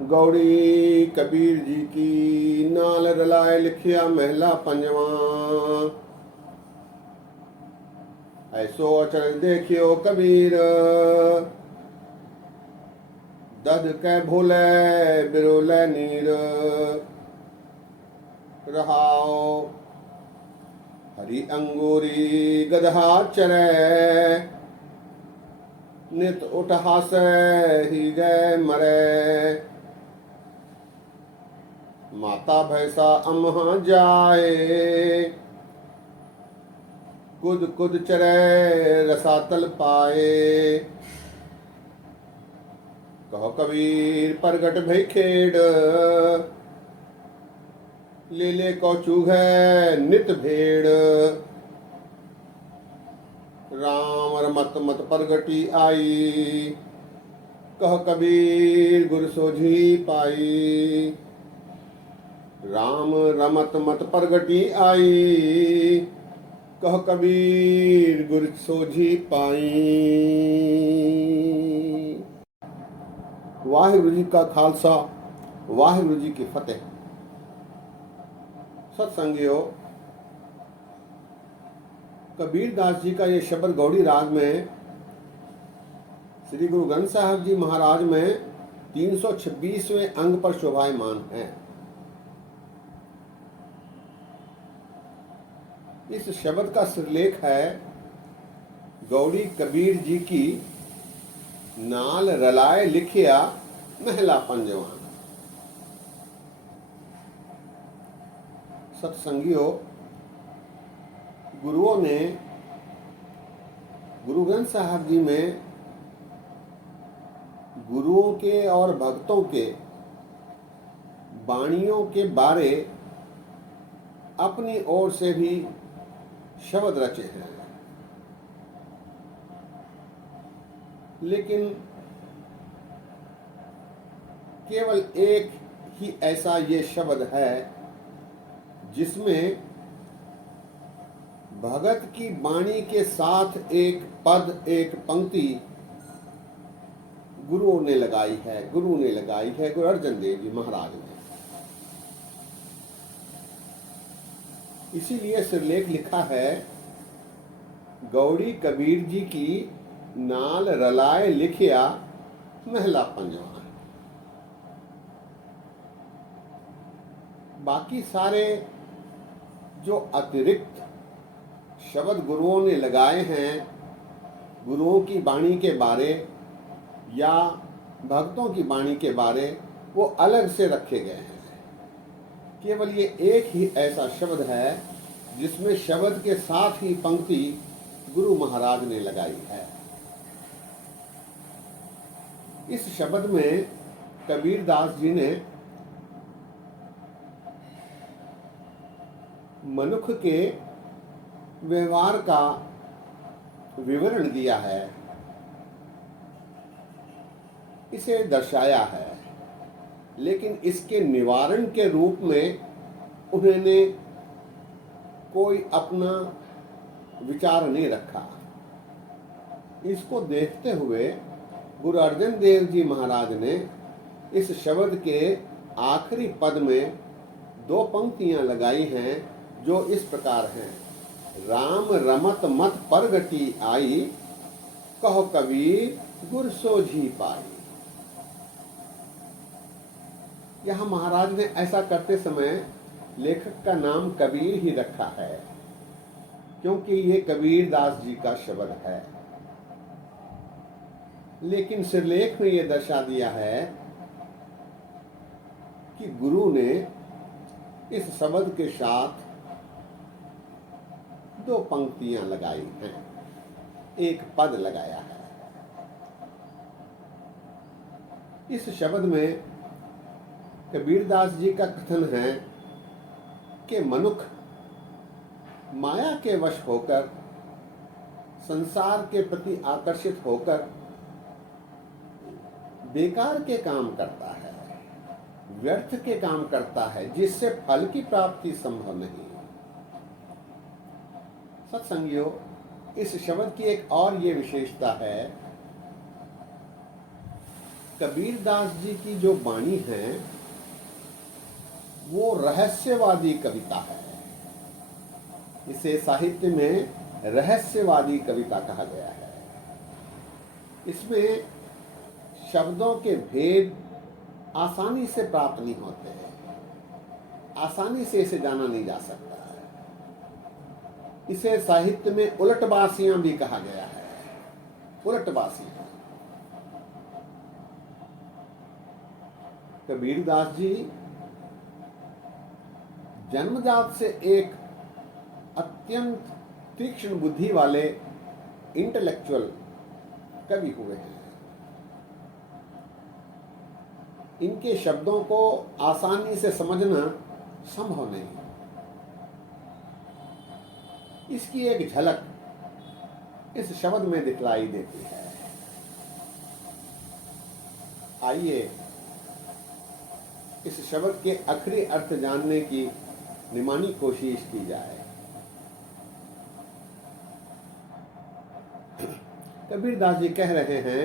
गौड़ी कबीर जी की नाल रलाए लिखिया महला पंजवा। ऐसो अचरज देखियो कबीर, दद कै भोले बिरोले नीर। रहाओ हरि अंगूरी गदहा चरै, नित उठ हासै ही गए मरै। माता भैसा अम्हा जाए, कुद कुद चरै रसातल पाए। कहो कबीर परगट भई खेड़, ले ले को चूघै नित भेड़। राम रमत मत परगटी आई, कह कबीर गुर सोझी पाई। राम रमत मत परगटी आई, कह कबीर गुर सोझी पाई। वाहिगुरु जी का खालसा, वाहिगुरु जी की फतेह। सत्संगियों, कबीर दास जी का ये शब्द गौड़ी राग में श्री गुरु ग्रंथ साहब जी महाराज में 326वें अंग पर शोभायमान है। इस शब्द का सिरलेख है गौड़ी कबीर जी की नाल रलाए लिखिया महला पंजवा। सत्संगियों, गुरुओं ने गुरु ग्रंथ साहब जी में गुरुओं के और भक्तों के वाणियों के बारे अपनी ओर से भी शब्द रचे हैं, लेकिन केवल एक ही ऐसा ये शब्द है जिसमें भगत की वाणी के साथ एक पद, एक पंक्ति गुरुओं ने लगाई है, गुरु ने लगाई है, गुरु अर्जन देव जी महाराज ने। इसीलिए सिरलेख लिखा है गौड़ी कबीर जी की नाल रलाए लिखिया महला पंजवा। बाकी सारे जो अतिरिक्त शब्द गुरुओं ने लगाए हैं गुरुओं की वाणी के बारे या भक्तों की वाणी के बारे, वो अलग से रखे गए हैं। केवल ये एक ही ऐसा शब्द है जिसमें शब्द के साथ ही पंक्ति गुरु महाराज ने लगाई है। इस शब्द में कबीर दास जी ने मनुष्य के व्यवहार का विवरण दिया है, इसे दर्शाया है, लेकिन इसके निवारण के रूप में उन्होंने कोई अपना विचार नहीं रखा। इसको देखते हुए गुरु अर्जन देव जी महाराज ने इस शब्द के आखिरी पद में दो पंक्तियां लगाई हैं जो इस प्रकार हैं। राम रमत मत परगटी आई, कहो कबीर गुर सोझी पाई। यहां महाराज ने ऐसा करते समय लेखक का नाम कबीर ही रखा है, क्योंकि ये कबीर दास जी का शब्द है। लेकिन सिरलेख में यह दर्शा दिया है कि गुरु ने इस शब्द के साथ दो पंक्तियां लगाई हैं, एक पद लगाया है। इस शब्द में कबीरदास जी का कथन है कि मनुष्य माया के वश होकर, संसार के प्रति आकर्षित होकर बेकार के काम करता है, व्यर्थ के काम करता है, जिससे फल की प्राप्ति संभव नहीं। सत्संगियों, इस शब्द की एक और ये विशेषता है कबीर दास जी की जो वाणी है वो रहस्यवादी कविता है। इसे साहित्य में रहस्यवादी कविता कहा गया है। इसमें शब्दों के भेद आसानी से प्राप्त नहीं होते हैं, आसानी से इसे जाना नहीं जा सकता है। इसे साहित्य में उलटबासियां भी कहा गया है। उलटबासियां। कबीरदास जी जन्मजात से एक अत्यंत तीक्ष्ण बुद्धि वाले इंटेलेक्चुअल कवि हुए हैं। इनके शब्दों को आसानी से समझना संभव नहीं। इसकी एक झलक इस शब्द में दिखलाई देती है। आइए इस शब्द के आखिरी अर्थ जानने की निमानी कोशिश की जाए। कबीरदास जी कह रहे हैं,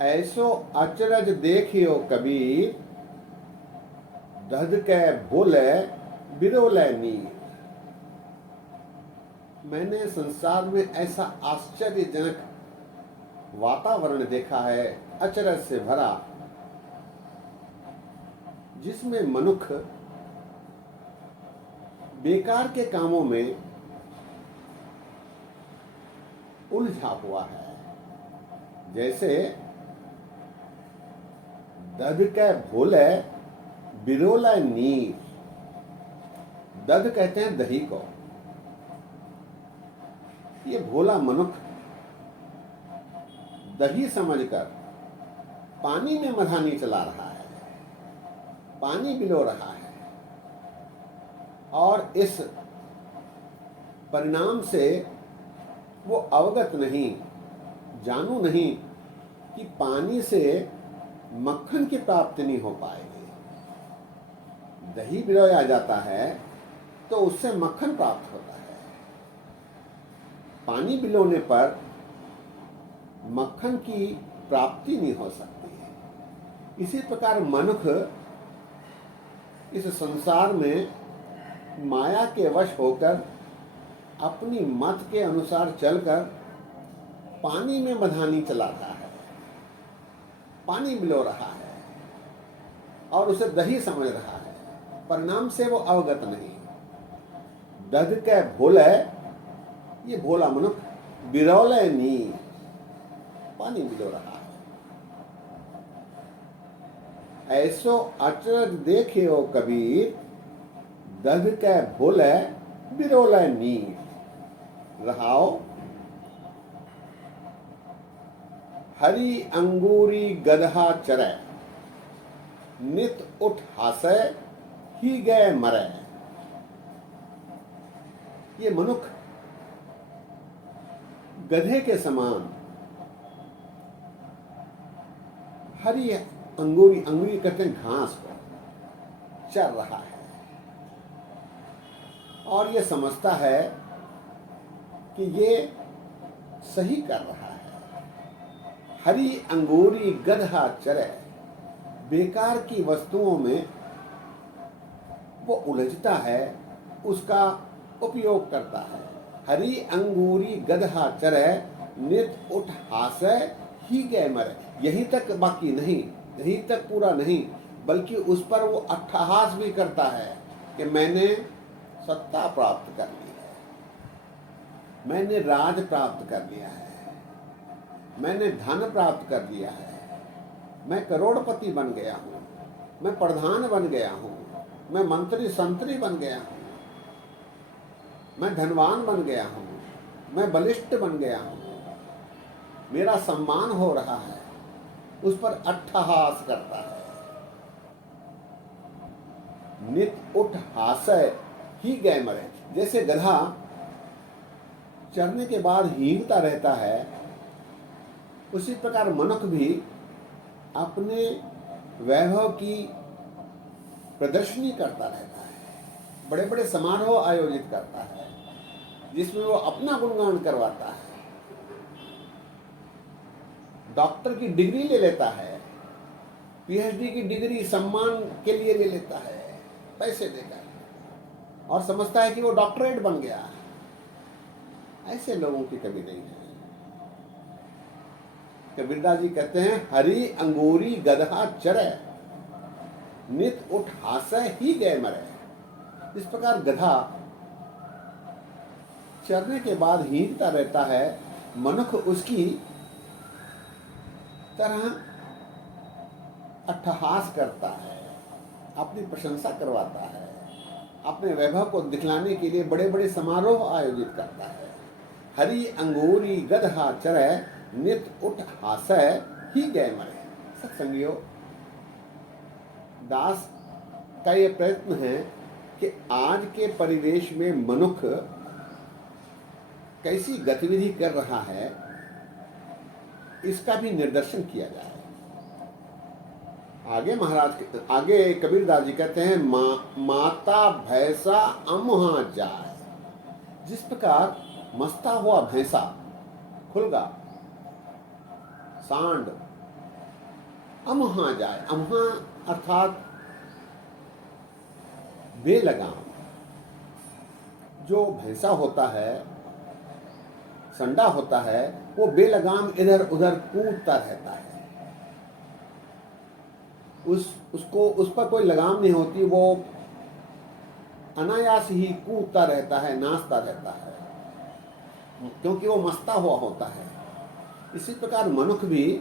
ऐसो अचरज देखियो कबीर, दहद के भोले बिरोले नीर। मैंने संसार में ऐसा आश्चर्यजनक वातावरण देखा है, अचरज से भरा, जिसमें मनुष्य बेकार के कामों में उलझा हुआ है। जैसे दध के भोले बिरोला नीर। दध कहते हैं दही को। ये भोला मनुष्य दही समझकर पानी में मधानी चला रहा है, पानी बिलो रहा है, और इस परिणाम से वो अवगत नहीं, जानू नहीं कि पानी से मक्खन की प्राप्ति नहीं हो पाएगी। दही बिलोया जाता है तो उससे मक्खन प्राप्त होता है। पानी बिलोने पर मक्खन की प्राप्ति नहीं हो सकती। इसी प्रकार मनुष्य इस संसार में माया के वश होकर अपनी मत के अनुसार चलकर पानी में मधानी चला रहा है, पानी बिलो रहा है और उसे दही समझ रहा है। परिणाम से वो अवगत नहीं। दध के भोले, ये भोला मनुष्य, बिरौले नी, पानी बिलो रहा है। ऐसो अचरज देखियो कबीर, दध के भोले बिरोले नीर। रहाओ हरी अंगूरी गदहा चरै, नित उठ हासै ही गए मरै। ये मनुष्य गधे के समान हरी अंगूरी, अंगूरी कहते हैं घास को, चर रहा है और ये समझता है कि ये सही कर रहा है। हरी अंगूरी गदहा चरे, बेकार की वस्तुओं में वो उलझता है, उसका उपयोग करता है। हरी अंगूरी गदहा चरे, नित उठ हासे ही गए मरे। यहीं तक बाकी नहीं, यहीं तक पूरा नहीं, बल्कि उस पर वो अट्ठहास भी करता है कि मैंने सत्ता प्राप्त कर ली है, मैंने राज प्राप्त कर लिया है, मैंने धन प्राप्त कर लिया है, मैं करोड़पति बन गया हूँ, मैं प्रधान बन गया हूँ, मैं मंत्री संतरी बन गया हूँ, मैं धनवान बन गया हूँ, मैं बलिष्ठ बन गया हूँ, मेरा सम्मान हो रहा है। उस पर अट्ठहास करता है। नित उठ हासय ही गए मरे। जैसे गधा चरने के बाद हींगता रहता है, उसी प्रकार मनुष्य भी अपने वैभव की प्रदर्शनी करता रहता है, बड़े बड़े समारोह आयोजित करता है जिसमें वो अपना गुणगान करवाता है। डॉक्टर की डिग्री ले लेता है, पीएचडी की डिग्री सम्मान के लिए ले लेता है, पैसे देकर, और समझता है कि वो डॉक्टरेट बन गया। ऐसे लोगों की कभी नहीं है। कबीरदास जी कहते हैं, हरि अंगूरी गधा चरे, नित उठ हासय ही गए मरे। इस प्रकार गधा चरने के बाद हींगता रहता है, मनुष्य उसकी तरह अट्ठहास करता है, अपनी प्रशंसा करवाता है, अपने वैभव को दिखलाने के लिए बड़े बड़े समारोह आयोजित करता है। हरि अंगूरी गधा चरे, नित उठ हासय ही गए मरे। सत्संगियों, दास का यह प्रयत्न है कि आज के परिवेश में मनुष्य कैसी गतिविधि कर रहा है, इसका भी निर्देशन किया जाए। आगे कबीरदास जी कहते हैं, माता भैंसा अमुहा जाए। जिस प्रकार मस्ता हुआ भैंसा, खुलगा, सांड अमुहा जाए। अमुहा अर्थात बेलगाम। जो भैंसा होता है, संडा होता है, वो बेलगाम इधर उधर कूदता रहता है। उसको उस पर कोई लगाम नहीं होती, वो अनायास ही कूदता रहता है, नाचता रहता है, क्योंकि वो मस्ता हुआ होता है। इसी प्रकार मनुष्य भी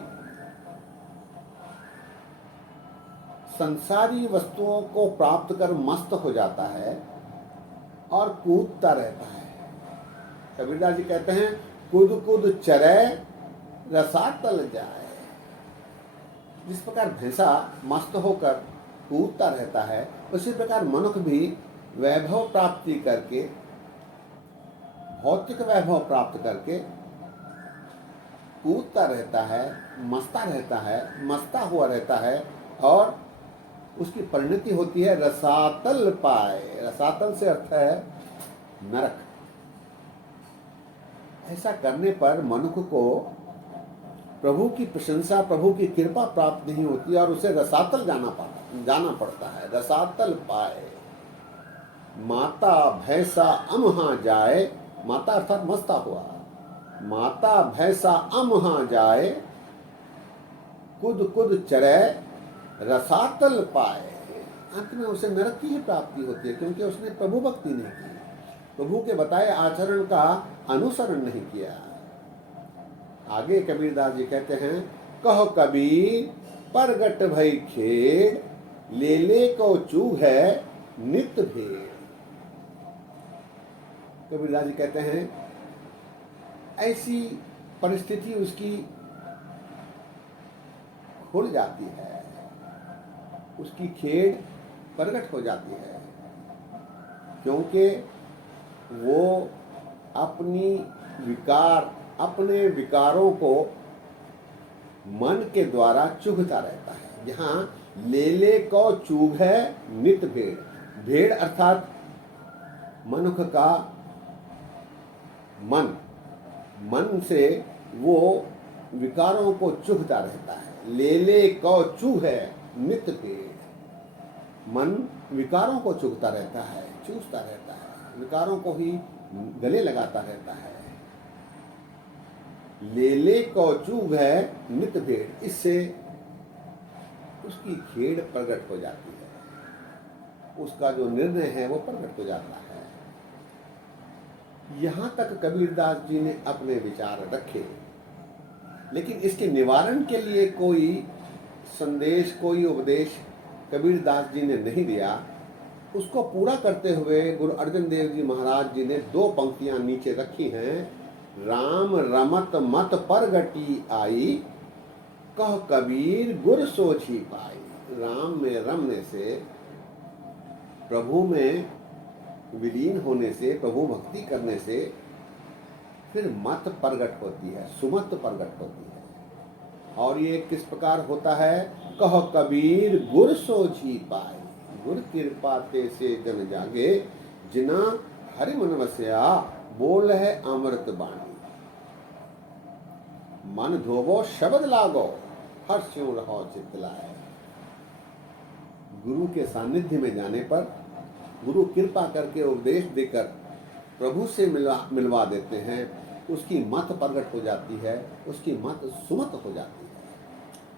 संसारी वस्तुओं को प्राप्त कर मस्त हो जाता है और कूदता रहता है। कबीरदास जी कहते हैं, कूद कूद चरे रसातल जाए। जिस प्रकार भैंसा मस्त होकर कूदता रहता है, उसी प्रकार मनुष्य भी वैभव प्राप्ति करके, भौतिक वैभव प्राप्त करके कूदता रहता है, मस्ता रहता है, मस्ता हुआ रहता है, और उसकी परिणति होती है रसातल पाए। रसातल से अर्थ है नरक। ऐसा करने पर मनुष्य को प्रभु की प्रशंसा, प्रभु की कृपा प्राप्त नहीं होती और उसे रसातल जाना पड़ता है। रसातल पाए, माता भैंसा अमहा जाए। माता अर्थात मस्ता हुआ। माता भैंसा अमहा जाए, कुद कुद चरे रसातल पाए। अंत में उसे नरक की ही प्राप्ति होती है, क्योंकि उसने प्रभु भक्ति नहीं की, प्रभु के बताए आचरण का अनुसरण नहीं किया। आगे कबीरदास जी कहते हैं, कहो कबीर परगट भई खेड़, ले ले को चूग है नित भेड़। कबीरदास जी कहते हैं, ऐसी परिस्थिति उसकी खुल जाती है, उसकी खेड़ प्रकट हो जाती है, क्योंकि वो अपने विकारों को मन के द्वारा चुगता रहता है। यहाँ ले ले को चूग है नित भेड़। भेड़ अर्थात मनुष्य का मन से वो विकारों को चुगता रहता है। ले ले को चूग है नित भेड़। मन विकारों को चुगता रहता है, चूसता रहता है, विकारों को ही गले लगाता रहता है। ले ले को चूग है नित भेड़। इससे उसकी खेड़ प्रकट हो जाती है, उसका जो निर्णय है वो प्रकट हो जाता है। यहां तक कबीरदास जी ने अपने विचार रखे, लेकिन इसके निवारण के लिए कोई संदेश, कोई उपदेश कबीरदास जी ने नहीं दिया। उसको पूरा करते हुए गुरु अर्जन देव जी महाराज जी ने 2 पंक्तियां नीचे रखी हैं। राम रमत मत परगटी आई, कह कबीर गुर सोझी पाई। राम में रमने से, प्रभु में विलीन होने से, प्रभु भक्ति करने से फिर मत प्रगट होती है, सुमत प्रगट होती है। और ये किस प्रकार होता है? कह कबीर गुर सोझी पाई, गुर कृपा ते से जन जागे, जिना हरि मन वसया बोल है अमृत बाणी। मन धोवो शब्द लागो, हर स्यों रहो चित्त लाए। गुरु के सानिध्य में जाने पर गुरु कृपा करके उपदेश देकर प्रभु से मिलवा देते हैं। उसकी मत प्रकट हो जाती है, उसकी मत सुमत हो जाती है,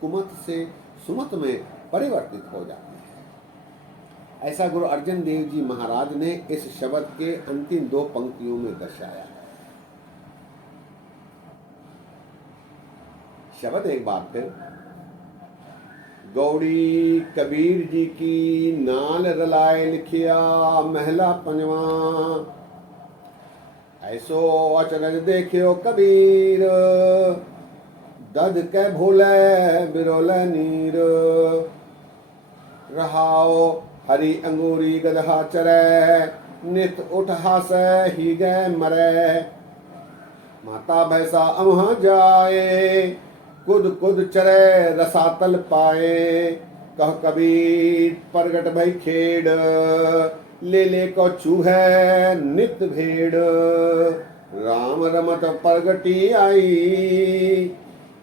कुमत से सुमत में परिवर्तित हो जाती है। ऐसा गुरु अर्जन देव जी महाराज ने इस शब्द के अंतिम 2 पंक्तियों में दर्शाया है। शब्द एक बार फिर, गौड़ी कबीर जी की नाल रलाए लिखिया महला पंजवा, ऐसो अचरज देखियो कबीर, दद के भोले बिरोले नीर, रहाओ हरी अंगूरी गदहा चरे, नित उठ हासे ही गए मरे, माता भैसा अमहा जाए, कुद कुद चरे रसातल पाए, कह कबीर प्रगट भई खेड़, ले ले को चूहे नित भेड़, राम रमत प्रगटी आई,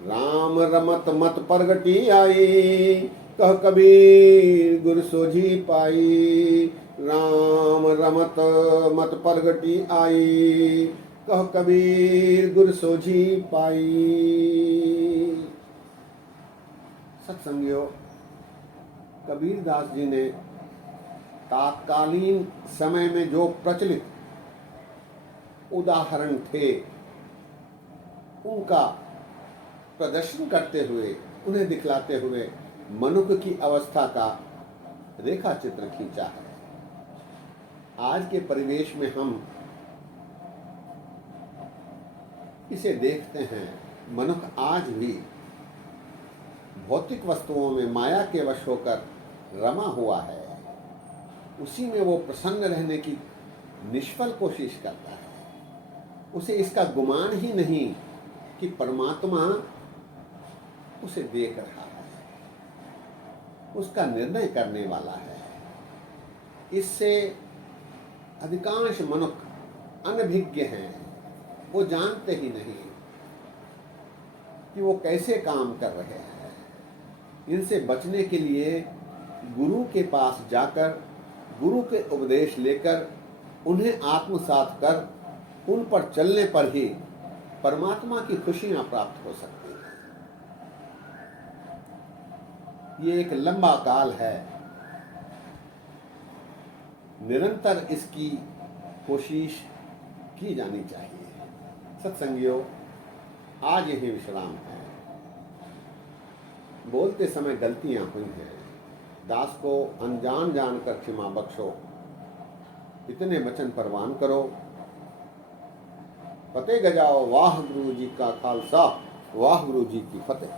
राम रमत मत प्रगटी आई, कह कबीर गुर सोझी पाई, राम रमत मत प्रगटी आई, कह कबीर गुर सोझी पाई। सत्संगियों, कबीर दास जी ने तात्कालीन समय में जो प्रचलित उदाहरण थे उनका प्रदर्शन करते हुए, उन्हें दिखलाते हुए मनुष्य की अवस्था का रेखा चित्र खींचा है। आज के परिवेश में हम इसे देखते हैं। मनुष्य आज भी भौतिक वस्तुओं में माया के वश होकर रमा हुआ है। उसी में वो प्रसन्न रहने की निष्फल कोशिश करता है। उसे इसका गुमान ही नहीं कि परमात्मा उसे देख रहा है, उसका निर्णय करने वाला है। इससे अधिकांश मनुष्य अनभिज्ञ हैं। वो जानते ही नहीं कि वो कैसे काम कर रहे हैं। इनसे बचने के लिए गुरु के पास जाकर, गुरु के उपदेश लेकर, उन्हें आत्मसात कर उन पर चलने पर ही परमात्मा की खुशियां प्राप्त हो सकती हैं। ये एक लंबा काल है, निरंतर इसकी कोशिश की जानी चाहिए। सत्संगियों, आज यही विश्राम है। बोलते समय गलतियां हुई हैं, दास को अनजान जानकर क्षमा बख्शो। इतने वचन परवान करो। फतेह गजाओ। वाह गुरु जी का खालसा, वाह गुरु जी की फतेह।